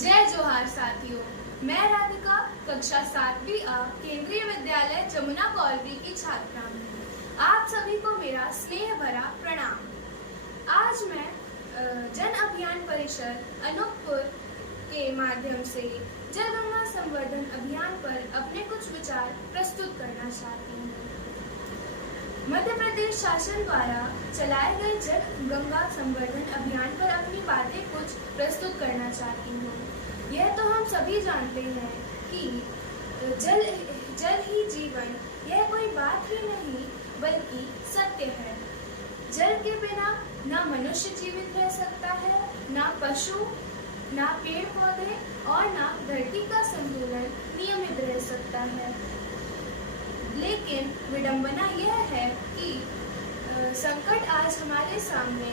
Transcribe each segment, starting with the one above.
जय जोहार साथियों, मैं राधिका कक्षा 7वीं A केंद्रीय विद्यालय जमुना कॉलोनी की छात्रा हूँ। आप सभी को मेरा स्नेह भरा प्रणाम। आज मैं जन अभियान परिषद अनूपपुर के माध्यम से जल गंगा संवर्धन अभियान पर अपने कुछ विचार प्रस्तुत करना चाहती हूँ। मध्य प्रदेश शासन द्वारा चलाए गए जल गंगा संवर्धन अभियान पर अपनी बातें कुछ प्रस्तुत करना चाहती हूँ। यह तो हम सभी जानते हैं कि जल ही जीवन, यह कोई बात ही नहीं बल्कि सत्य है। जल के बिना ना मनुष्य जीवित रह सकता है, ना पशु, ना पेड़ पौधे और ना धरती का संतुलन नियमित रह सकता है। लेकिन विडंबना यह है कि संकट आज हमारे सामने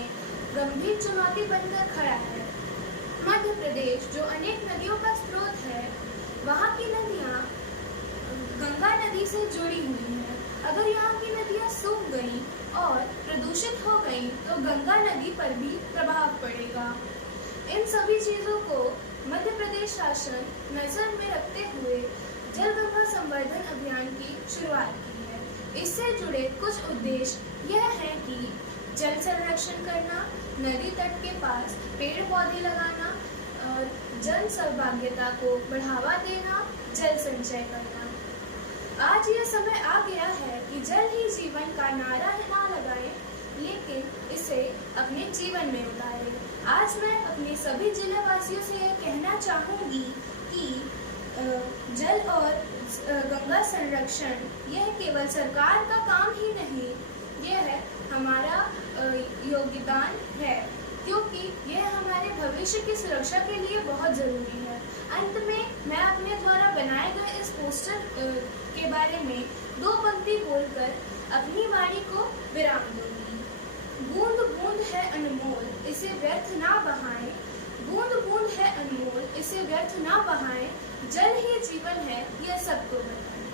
गंभीर चुनौती बनकर खड़ा है। मध्य प्रदेश जो अनेक नदियों का स्रोत है, वहाँ की नदियाँ गंगा नदी से जुड़ी हुई हैं। अगर यहाँ की नदियाँ सूख गईं और प्रदूषित हो गईं, तो गंगा नदी पर भी प्रभाव पड़ेगा। इन सभी चीज़ों को मध्य प्रदेश शासन नजर में रखते हुए जल गंगा संवर्धन अभियान की शुरुआत की है। इससे जुड़े कुछ उद्देश्य यह है कि जल संरक्षण करना, नदी तट के पास पेड़ पौधे लगाना और जन सहभागिता को बढ़ावा देना, जल संचय करना। आज यह समय आ गया है कि जल ही जीवन का नारा ना लगाएं, लेकिन इसे अपने जीवन में उतारें। आज मैं अपने सभी जिला वासियों से यह कहना चाहूँगी कि जल और गंगा संरक्षण यह केवल सरकार का काम ही नहीं, यह हमारा योगदान है, क्योंकि यह हमारे भविष्य की सुरक्षा के लिए बहुत ज़रूरी है। अंत में मैं अपने द्वारा बनाए गए इस पोस्टर के बारे में 2 पंक्ति बोलकर अपनी वाणी को विराम दूंगी। बूंद बूंद है अनमोल, इसे व्यर्थ ना बहाएं। बूंद बूंद है अनमोल, इसे व्यर्थ ना बहाएं। जल ही जीवन है, यह सबको बताएं।